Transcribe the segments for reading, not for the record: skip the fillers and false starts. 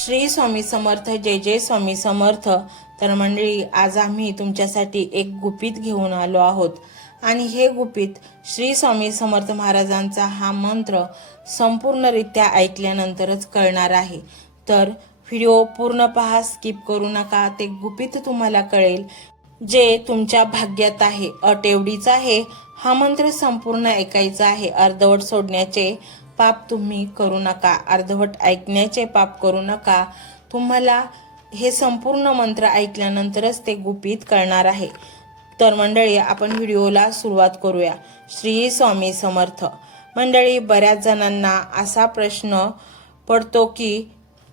श्री स्वामी समर्थ. जय जय स्वामी समर्थ. तर मंडळी, आज आम्ही तुमच्यासाठी एक गुपित घेऊन आलो आहोत आणि हे गुपित श्री स्वामी समर्थ महाराजांचा हा मंत्र संपूर्णरित्या ऐकल्यानंतरच कळणार आहे. तर व्हिडिओ पूर्ण पहा, स्किप करू नका. ते गुपित तुम्हाला कळेल जे तुमच्या भाग्यात आहे. अट एवढीच आहे, हा मंत्र संपूर्ण ऐकायचा आहे. अर्धवट सोडण्याचे पाप तुम्ही करू नका, अर्धवट ऐकण्याचे पाप करू नका. तुम्हाला हे संपूर्ण मंत्र ऐकल्यानंतरच ते गुपित कळणार आहे. तर मंडळी, आपण व्हिडिओला सुरुवात करूया. श्री स्वामी समर्थ. मंडळी, बऱ्याच जणांना असा प्रश्न पडतो की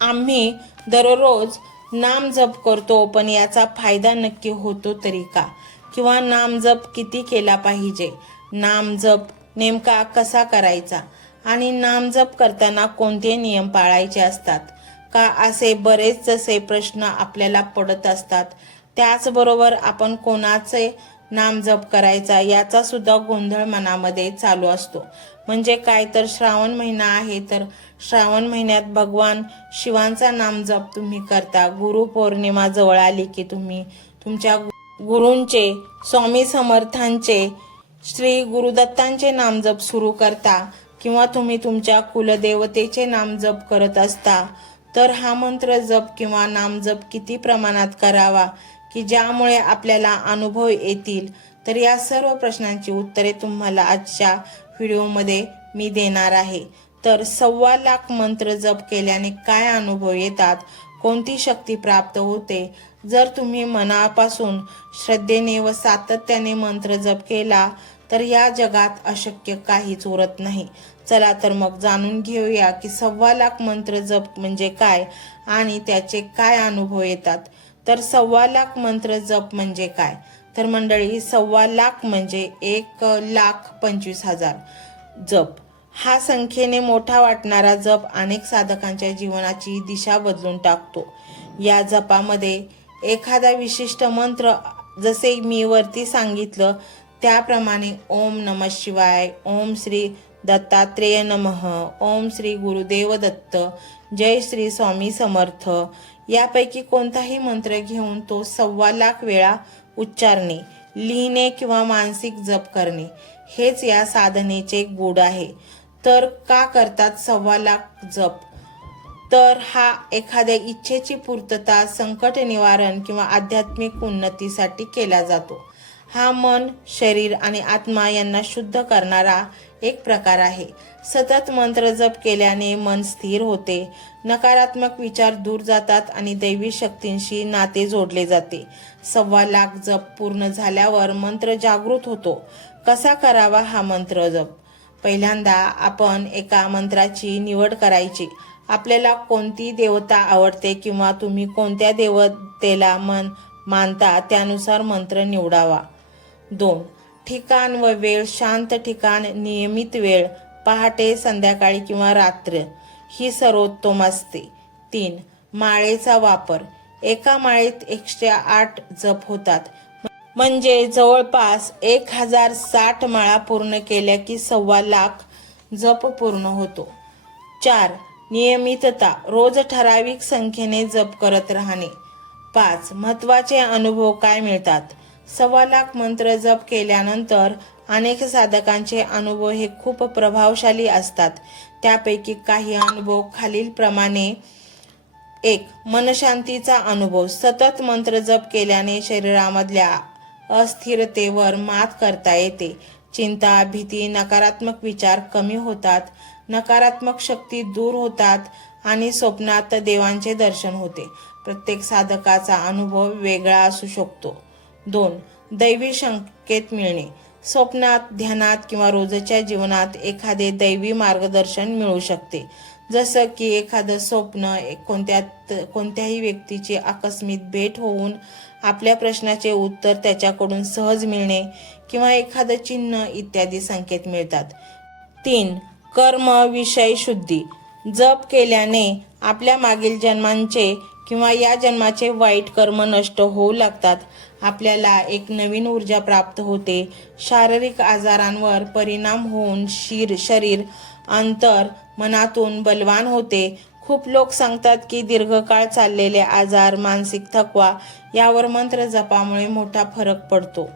आम्ही दररोज नाम जप करतो, पण याचा फायदा नक्की होतो तरी का? किंवा नाम जप किती केला पाहिजे? नाम जप नेमका कसा करायचा? आणि नाम जप करताना कोणते नियम पाळायचे असतात का? असे बरेचसे प्रश्न आपल्याला पडत असतात. त्याचबरोबर आपण कोणाचे नाम जप करायचा याचा सुद्धा गोंधळ मनामध्ये चालू असतो. म्हणजे काय, तर श्रावण महिना आहे, तर श्रावण महिन्यात भगवान शिवांचा नाम जप तुम्ही करता. गुरुपौर्णिमा जवळ आली की तुम्ही तुमच्या गुरूंचे, स्वामी समर्थांचे, श्री गुरुदत्तांचे नाम जप सुरू करता किंवा तुम्ही तुमच्या कुलदेवतेचे नाम जप करत असता. तर हा मंत्र जप किंवा नाम जप किती प्रमाणात करावा की ज्यामुळे आपल्याला अनुभव येतील? तर या सर्व प्रश्नांची उत्तरे तुम्हाला आजच्या व्हिडिओमध्ये मी देणार आहे. तर 1.25 लाख मंत्र जप केल्याने काय अनुभव येतात, कोणती शक्ती प्राप्त होते? जर तुम्ही मनापासून श्रद्धेने व सातत्याने मंत्र जप केला तर या जगात अशक्य काहीच उरत नाही. चला तर मग जाणून घेऊया की 1.25 लाख मंत्र जप म्हणजे काय आणि त्याचे काय अनुभव येतात. तर 1.25 लाख मंत्र जप म्हणजे काय? तर मंडळी, 1.25 लाख म्हणजे 1,25,000 जप. हा संख्येने मोठा वाटणारा जप अनेक साधकांच्या जीवनाची दिशा बदलून टाकतो. या जपामध्ये एखादा विशिष्ट मंत्र, जसे मी वरती सांगितलं त्याप्रमाणे ओम नमः शिवाय, ओम श्री दत्तात्रेय नमः, ओम श्री गुरुदेव दत्त, जय श्री स्वामी समर्थ, यापैकी कोणताही मंत्र घेऊन तो 1.25 लाख वेळा उच्चारणे, लिहिणे किंवा मानसिक जप करणे हेच या साधनेचे गूढ आहे. तर का करतात 1.25 लाख जप? तर हा एखाद्या इच्छेची पूर्तता, संकट निवारण किंवा आध्यात्मिक उन्नतीसाठी केला जातो. हा मन, शरीर आणि आत्मा यांना शुद्ध करणारा एक प्रकार आहे. सतत मंत्र जप केल्याने मन स्थिर होते, नकारात्मक विचार दूर जातात आणि दैवी शक्तींशी नाते जोडले जाते. 1.25 लाख जप पूर्ण झाल्यावर मंत्र जागृत होतो. कसा करावा हा मंत्र जप? पहिल्यांदा आपण एका मंत्राची निवड करायची. आपल्याला कोणती देवता आवडते किंवा तुम्ही कोणत्या देवतेला मानता त्यानुसार मंत्र निवडावा. 2. ठिकाण व वेळ. शांत ठिकाण, नियमित वेळ, पहाटे, संध्याकाळी किंवा रात्र ही सर्वोत्तम असते. 3. माळेचा वापर. एका माळेत 108 जप होतात, म्हणजे जवळपास 1060 माळा पूर्ण केल्या की 1.25 लाख जप पूर्ण होतो. 4. नियमितता. रोज ठराविक संख्येने जप करत राहणे. 5. महत्वाचे अनुभव काय मिळतात? 1.25 लाख मंत्र जप केल्यानंतर अनेक साधकांचे अनुभव हे खूप प्रभावशाली असतात. त्यापैकी काही अनुभव खालीलप्रमाणे. 1. मनशांतीचा अनुभव. सतत मंत्र जप केल्याने शरीरामधल्या अस्थिरतेवर मात करता येते. चिंता, भीती, नकारात्मक विचार कमी होतात, नकारात्मक शक्ती दूर होतात आणि स्वप्नात देवांचे दर्शन होते. प्रत्येक साधकाचा अनुभव वेगळा असू शकतो. 2. दैवी संकेत मिळणे. स्वप्नात, ध्यानात किंवा रोजच्या जीवनात एखादे दैवी मार्गदर्शन मिळू शकते. जसं की एखादं स्वप्न, कोणत्याही व्यक्तीची आकस्मिक भेट होऊन आपल्या प्रश्नाचे उत्तर त्याच्याकडून सहज मिळणे किंवा एखादं चिन्ह इत्यादी संकेत मिळतात. 3. कर्म विषय शुद्धी. जप केल्याने आपल्या मागील जन्मांचे किंवा या जन्माचे वाईट कर्म नष्ट होऊ लागतात. आपल्याला एक नवीन ऊर्जा प्राप्त होते. शारीरिक आजारांवर परिणाम होऊन शरीर अंतर मनातून बलवान होते. खूप लोक सांगतात की दीर्घकाळ चाललेले आजार, मानसिक थकवा यावर मंत्र जपामुळे मोठा फरक पडतो.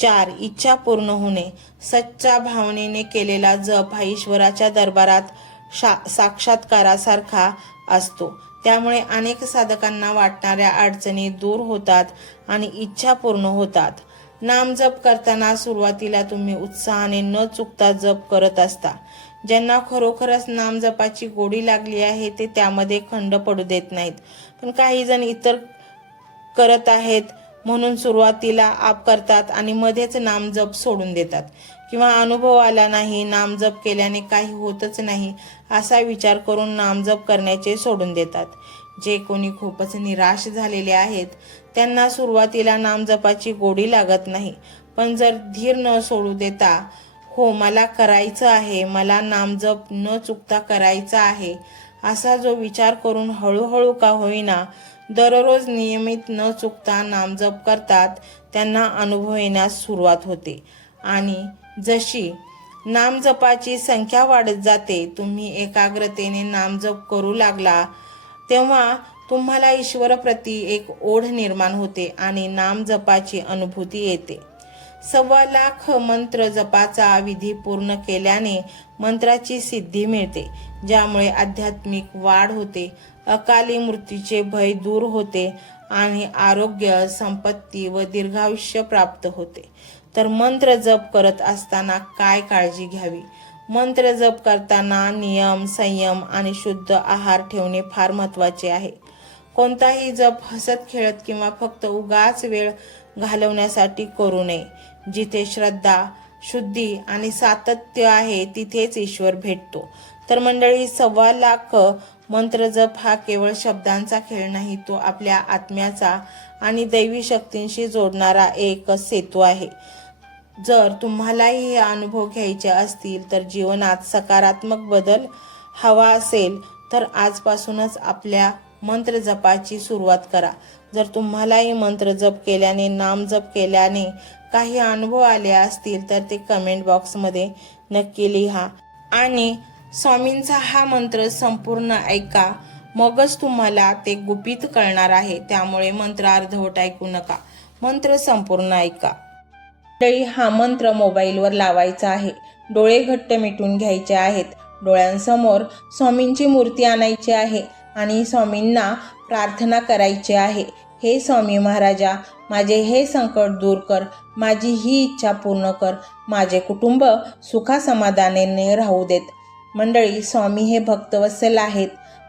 4. इच्छा पूर्ण होणे. सच्चा भावनेने केलेला जप हा ईश्वराच्या दरबारात साक्षात्कारासारखा असतो. त्यामुळे अनेक साधकांना वाटणाऱ्या अडचणी दूर होतात आणि इच्छा पूर्ण होतात. नामजप करताना सुरुवातीला तुम्ही उत्साहाने न चुकता जप करत असता. ज्यांना खरोखरच नामजपाची गोडी लागली आहे ते त्यामध्ये खंड पडू देत नाहीत. पण काही जण इतर करत आहेत म्हणून सुरुवातीला आप करतात आणि मध्येच नामजप सोडून देतात, किंवा अनुभव आला नाही, नामजप केल्याने काही होतच नाही असा विचार करून नामजप करण्याचे सोडून देतात. जे कोणी खूपच निराश झालेले आहेत त्यांना सुरुवातीला नामजपाची गोडी लागत नाही. पण जर धीर न सोडू देता, हो मला करायचं आहे, मला नामजप न चुकता करायचा आहे असा जो विचार करून हळूहळू का होईना दररोज नियमित न चुकता नामजप करतात त्यांना अनुभव येण्यास सुरुवात होते. आणि जशी नामजपाची संख्या वाढत जाते, तुम्ही एकाग्रतेने नामजप करू लागला तेव्हा तुम्हाला ईश्वराप्रती एक ओढ निर्माण होते आणि नामजपाची अनुभूती येते. 1.25 लाख मंत्र जपाचा विधी पूर्ण केल्याने मंत्राची सिद्धी मिळते, ज्यामुळे आध्यात्मिक वाढ होते, अकाली मृत्यूचे भय दूर होते आणि आरोग्य, संपत्ती व दीर्घायुष्य प्राप्त होते. तर मंत्र जप करत असताना काय काळजी घ्यावी? मंत्र जप करताना नियम, संयम आणि शुद्ध आहार ठेवणे फार महत्त्वाचे आहे. कोणताही जप हसत खेळत किंवा फक्त उगाच वेळ घालवण्यासाठी करू नये. जिथे श्रद्धा, शुद्धी आणि सातत्य आहे तिथेच ईश्वर भेटतो. तर मंडळी, 1.25 लाख मंत्र जप हा केवळ शब्दांचा खेळ नाही, तो आपल्या आत्म्याचा आणि दैवी शक्तींशी जोडणारा एक सेतू आहे. जर तुम्हालाही हे अनुभव घ्यायचे असतील तर जीवनात सकारात्मक बदल हवा असेल तर आजपासूनच आपल्या मंत्र जपाची सुरुवात करा. जर तुम्हालाही मंत्र जप केल्याने, नामजप केल्याने काही अनुभव आले असतील तर ते कमेंट बॉक्समध्ये नक्की लिहा. आणि स्वामींचा हा मंत्र संपूर्ण ऐका, मगच तुम्हाला ते गुपित कळणार आहे. त्यामुळे मंत्र अर्धवट ऐकू नका, मंत्र संपूर्ण ऐका. हा मंत्र मोबाईलवर लावायचा आहे. डोळे घट्ट मिटून घ्यायचे आहेत. डोळ्यांसमोर स्वामींची मूर्ती आणायची आहे आणि स्वामींना प्रार्थना करायची आहे. हे स्वामी महाराजा, माझे हे संकट दूर कर, माझी ही इच्छा पूर्ण कर, माझे कुटुंब सुखासमाधानाने राहू देत. मंडळी, स्वामी हे भक्तवत्सल आहेत.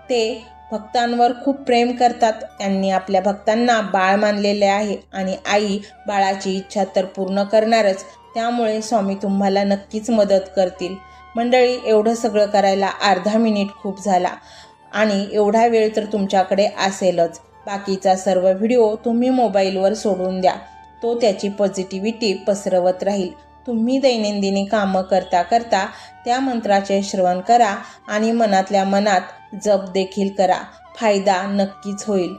ते भक्तांवर खूप प्रेम करतात. त्यांनी आपल्या भक्तांना बाळ मानलेले आहे आणि आई बाळाची इच्छा तर पूर्ण करणारच. त्यामुळे स्वामी तुम्हाला नक्कीच मदत करतील. मंडळी, एवढं सगळं करायला अर्धा मिनिट खूप झाला आणि एवढा वेळ तर तुमच्याकडे असेलच. बाकीचा सर्व व्हिडिओ तुम्ही मोबाईलवर सोडून द्या, तो त्याची पॉझिटिव्हिटी पसरवत राहील. तुम्ही दैनंदिनी कामं करता करता त्या मंत्राचे श्रवण करा आणि मनातल्या मनात जप देखील करा. फायदा नक्कीच होईल.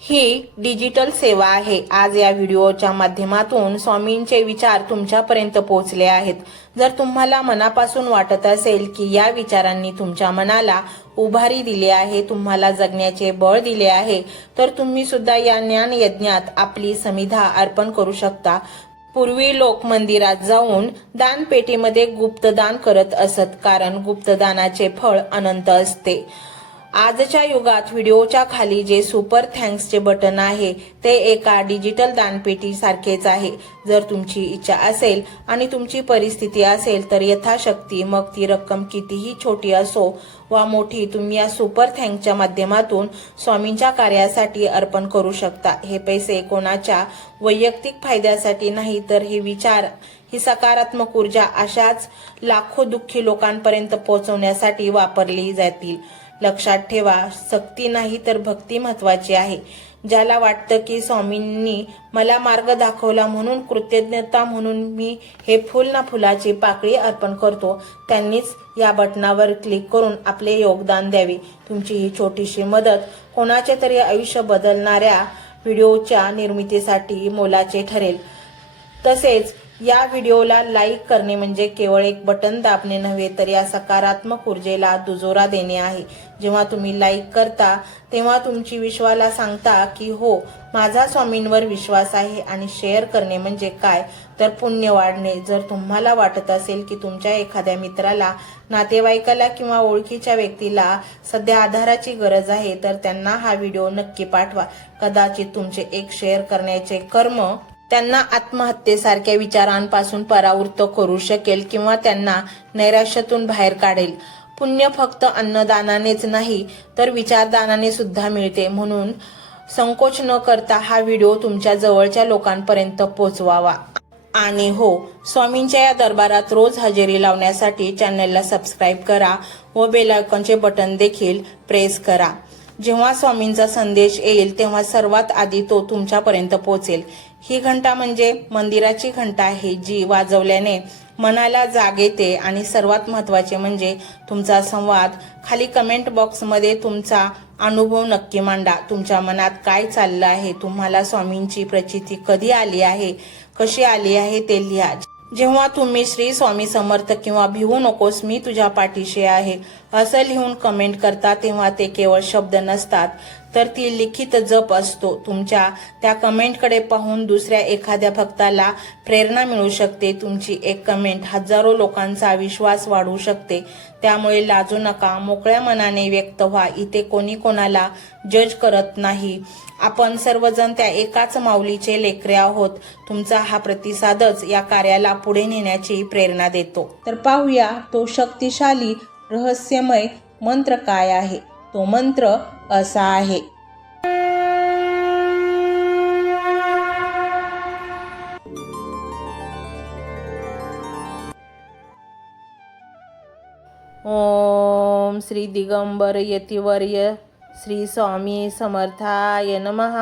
ही डिजिटल सेवा आहे. आज या व्हिडिओच्या माध्यमातून स्वामींचे विचार तुमच्यापर्यंत पोहोचले आहेत. जर तुम्हाला मनापासून वाटत असेल की या विचारांनी तुमच्या मनाला उभारी दिली आहे, तुम्हाला जगण्याचे बळ दिले आहे, तर तुम्ही सुद्धा या ज्ञान यज्ञात आपली समिधा अर्पण करू शकता. पूर्वी लोक मंदिरात जाऊन दानपेटीमध्ये गुप्तदान करत असत, कारण गुप्तदानाचे फळ अनंत असते. आजच्या युगात व्हिडिओच्या खाली जे सुपर थँक्सचे बटन आहे ते एका डिजिटल दानपेटी सारखेच आहे. जर तुमची इच्छा असेल आणि तुमची परिस्थिती असेल तर यथाशक्ती, मग ती रक्कम कितीही छोटी असो वा मोठी, तुम्ही या सुपर थँक्सच्या माध्यमातून स्वामींच्या कार्यासाठी अर्पण करू शकता. हे पैसे कोणाच्या वैयक्तिक फायद्यासाठी नाही, तर हे विचार, ही सकारात्मक ऊर्जा अशाच लाखो दुःखी लोकांपर्यंत पोहोचवण्यासाठी वापरली जातील. लक्षात ठेवा, सक्ती नाही तर भक्ती महत्वाची आहे. ज्याला वाटतं की स्वामींनी मला मार्ग दाखवला म्हणून कृतज्ञता म्हणून मी हे फुल ना फुलाची पाकळी अर्पण करतो, त्यांनीच या बटनावर क्लिक करून आपले योगदान द्यावे. तुमची ही छोटीशी मदत कोणाचे तरी आयुष्य बदलणाऱ्या व्हिडिओच्या निर्मितीसाठी मोलाचे ठरेल. तसेच या व्हिडिओला लाईक करणे म्हणजे केवळ एक बटन दाबणे नव्हे तर या सकारात्मक ऊर्जेला दुजोरा देणे आहे. जेव्हा तुम्ही लाईक करता तेव्हा तुमची विश्वाला सांगता की हो, माझा स्वामींवर विश्वास आहे. आणि शेअर करणे म्हणजे काय तर पुण्य वाढणे. जर तुम्हाला वाटत असेल की तुमच्या एखाद्या मित्राला, नातेवाईकाला किंवा ओळखीच्या व्यक्तीला सध्या आधाराची गरज आहे तर त्यांना हा व्हिडिओ नक्की पाठवा. कदाचित तुमचे एक शेअर करण्याचे कर्म त्यांना आत्महत्येसारख्या विचारांपासून परावृत्त करू शकेल किंवा त्यांना नैराश्यातून बाहेर काढेल. पुण्य फक्त अन्नदानानेच नाही तर विचारदानाने सुद्धा मिळते. म्हणून संकोच न करता हा व्हिडिओ तुमच्या जवळच्या लोकांपर्यंत पोहोचवावा. आणि हो, स्वामींच्या या दरबारात रोज हजेरी लावण्यासाठी चॅनलला सबस्क्राईब करा व बेल आयकॉनचे बटन देखील प्रेस करा. जेव्हा स्वामींचा संदेश येईल तेव्हा सर्वात आधी तो तुमच्यापर्यंत पोहोचेल. ही घंटा म्हणजे मंदिराची घंटा आहे जी वाजवल्याने मनाला जाग येते. आणि सर्वात महत्त्वाचे म्हणजे तुमचा संवाद. खाली कमेंट बॉक्समध्ये तुमचा अनुभव नक्की मांडा. तुमच्या मनात काय चाललं आहे, तुम्हाला स्वामींची प्रचिती कधी आली आहे, कशी आली आहे ते लिहा. जेव्हा तुम्ही श्री स्वामी समर्थ किंवा भिवू नकोस मी तुझ्या पाठीशी आहे असं लिहून कमेंट करता तेव्हा ते केवळ शब्द नसतात तर ती लिखित जप असतो. तुमच्या त्या कमेंटकडे पाहून दुसऱ्या एखाद्या भक्ताला प्रेरणा मिळू शकते. तुमची एक कमेंट हजारो लोकांचा विश्वास वाढवू शकते. त्यामुळे लाजू नका, मोकळ्या मनाने व्यक्त व्हा. इथे कोणी कोणाला जज करत नाही. आपण सर्वजण त्या एकाच माऊलीचे लेकरे आहोत. तुमचा हा प्रतिसादच या कार्याला पुढे नेण्याची प्रेरणा देतो. तर पाहूया तो शक्तिशाली रहस्यमय मंत्र काय आहे. तो मंत्र असा आहे. ओम श्री दिगंबर यतिवर्य श्री स्वामी समर्थाय नमः.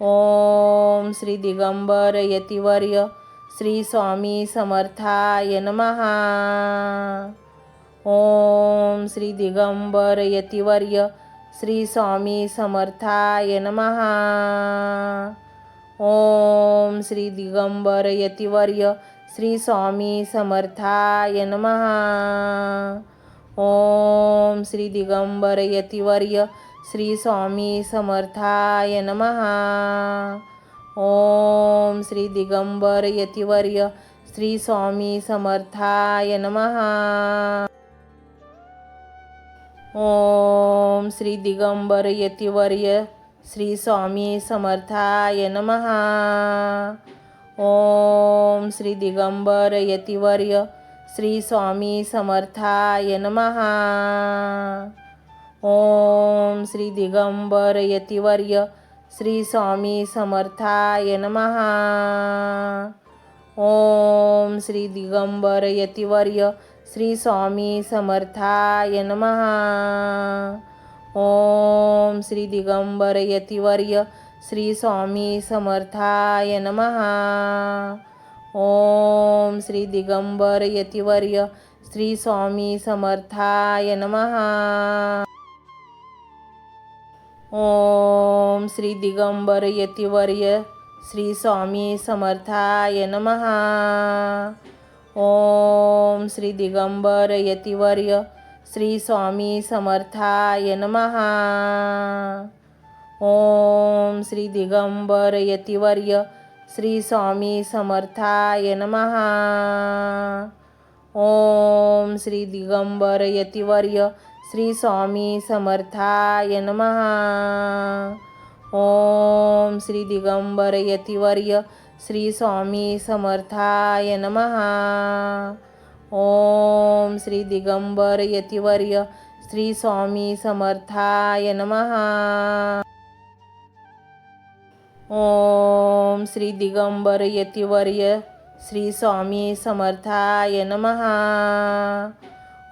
ओम श्री दिगंबर यतिवर्य श्री स्वामी समर्थाय नमः. ओम श्री दिगंबर यतिवर्य श्री स्वामी समर्थाय नमः. ओम श्री दिगंबर यतिवर्य श्री स्वामी समर्थाय नमः. ओम श्री दिगंबर यतिवर्य श्री स्वामी समर्थाय नमः. ओम श्री दिगंबर यतिवर्य श्री स्वामी समर्थाय नमः. ओम श्री दिगंबर यतिवर्य श्री स्वामी समर्थाय नमः. ओम श्री दिगंबर यतिवर्य श्री स्वामी समर्थाय नमः. ओम श्री दिगंबर यतिवर्य श्री स्वामी समर्थाय नमः. ओम श्री दिगंबर यतिवर्य श्री स्वामी समर्थाय नमः. ओम श्री दिगंबर यतिवर्य श्री स्वामी समर्थाय नमः. ओम श्री दिगंबर यतिवर्य श्री स्वामी समर्थाय नमः. ओम श्री दिगंबर यतिवर्य श्री स्वामी समर्थाय नमः. ओम श्री दिगंबर यतिवर्य श्री स्वामी समर्थाय नमः. ओम श्री दिगंबर यतिवर्य श्री स्वामी समर्थाय नमः. ओम श्री दिगंबर यतिवर्य श्री स्वामी समर्थाय नमः. ओम श्री दिगंबर यतिवर्य श्री स्वामी समर्थाय नमः. ओम श्री दिगंबर यतिवर्य श्री स्वामी समर्थाय नमः. ओम श्री दिगंबर यतिवर्य श्री स्वामी समर्थाय नमः.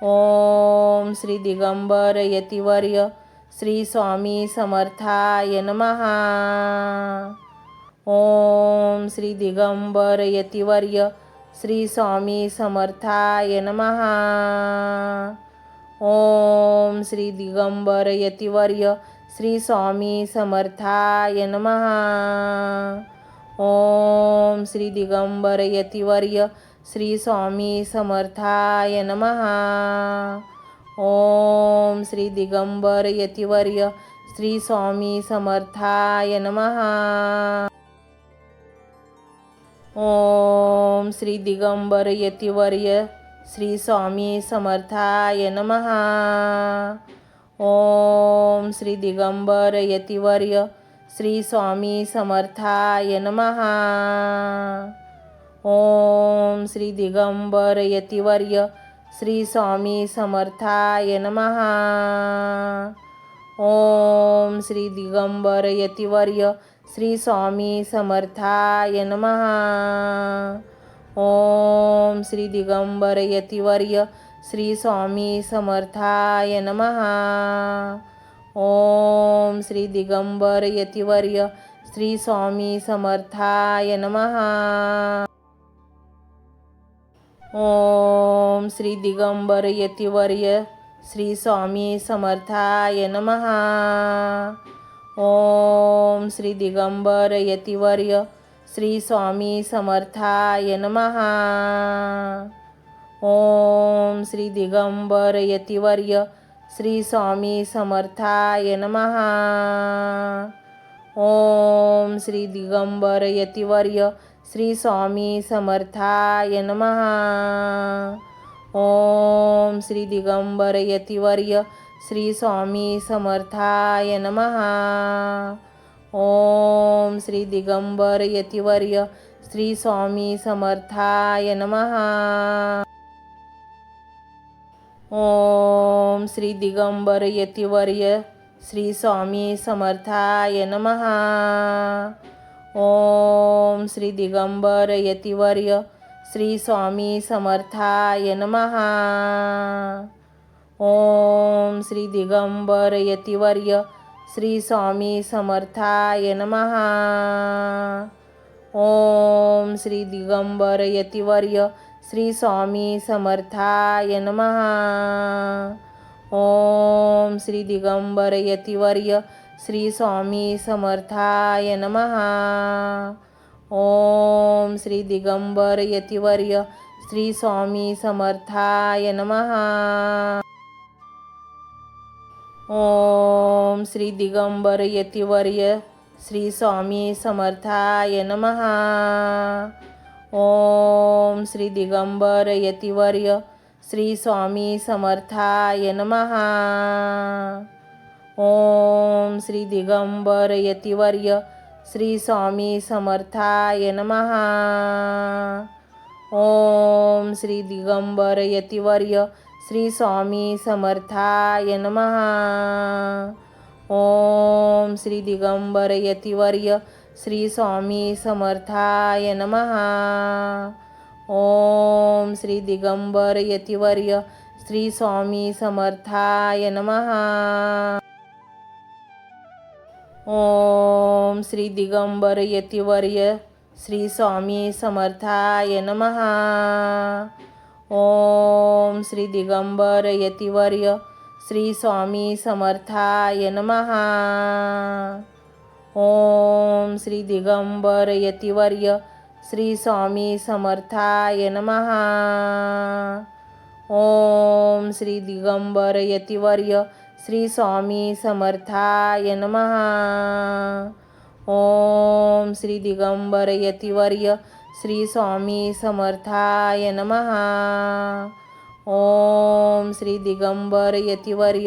ओम श्री दिगंबर यतिवर्य श्री स्वामी समर्थाय नमः. ओम श्री दिगंबर यतिवर्य श्री स्वामी समर्थाय नमः. ओम श्री दिगंबर यतिवर्य श्री स्वामी समर्थाय नमः. ओम श्री दिगंबर यतिवर्य श्री स्वामी समर्थाय नमः. ओम श्री दिगंबर यतिवर्य श्री स्वामी समर्थाय नमः. ओम श्री दिगंबर यतिवर्य श्री स्वामी समर्थाय नमः. ओम श्री दिगंबर यतिवर्य श्री स्वामी समर्थाय नमः. ओम श्री दिगंबर यतिवर्य श्री स्वामी समर्थाय नमः. ओम श्री दिगंबर यतिवर्य श्री स्वामी समर्थाय नमः. ओम श्री दिगंबर यतिवर्य श्री स्वामी समर्थाय नमः. ओम श्री दिगंबर यतिवर्य श्री स्वामी समर्थाय नमः. ओम श्री दिगंबर यतिवर्य श्री स्वामी समर्थाय नमः. ओम श्री दिगंबर यतिवर्य श्री स्वामी समर्थाय नमः. ओम श्री दिगंबर यतिवर्य श्री स्वामी समर्थाय नमः. ओम श्री दिगंबर यतिवर्य श्री स्वामी समर्थाय नमः. ओम श्री दिगंबर यतिवर्य श्री स्वामी समर्थाय नमः. ओम श्री दिगंबर यतिवर्य श्री स्वामी समर्थाय नमः. ओम श्री दिगंबर यतिवर्य श्री स्वामी समर्थाय नमः. ओम श्री दिगंबर यतिवर्य श्री स्वामी समर्थाय नमः. ओम श्री दिगंबर यतिवर्य श्री स्वामी समर्थाय नमः. ओम श्री दिगंबर यतिवर्य श्री स्वामी समर्थाय नमः. ओम श्री दिगंबर यतिवर्य श्री स्वामी समर्थाय नमः. ओम श्री दिगंबर यतिवर्य श्री स्वामी समर्थाय नमः. ओम श्री दिगंबर यतिवर्य श्री स्वामी समर्थाय नमः. ओम श्री दिगंबर यतिवर्य श्री स्वामी समर्थाय नमः. ओम श्री दिगंबर यतिवर्य श्री स्वामी समर्थाय नमः. ओम श्री दिगंबर यतिवर्य श्री स्वामी समर्थाय नमः. ओम श्री दिगंबर यतिवर्य श्री स्वामी समर्थाय नमः. ओम श्री दिगंबर यतिवर्य श्री स्वामी समर्थाय नमः. ओम श्री दिगंबर यतिवर्य श्री स्वामी समर्थाय नमः. ओम श्री दिगंबर यतिवर्य श्री स्वामी समर्थाय नमः. ओम श्री दिगंबर यतिवर्य श्री स्वामी समर्थाय नमः. ओम श्री दिगंबर यतिवर्य श्री स्वामी समर्थाय नमः. ओम श्री दिगंबर यतिवर्य श्री स्वामी समर्थाय नमः. ओम श्री दिगंबर यतिवर्य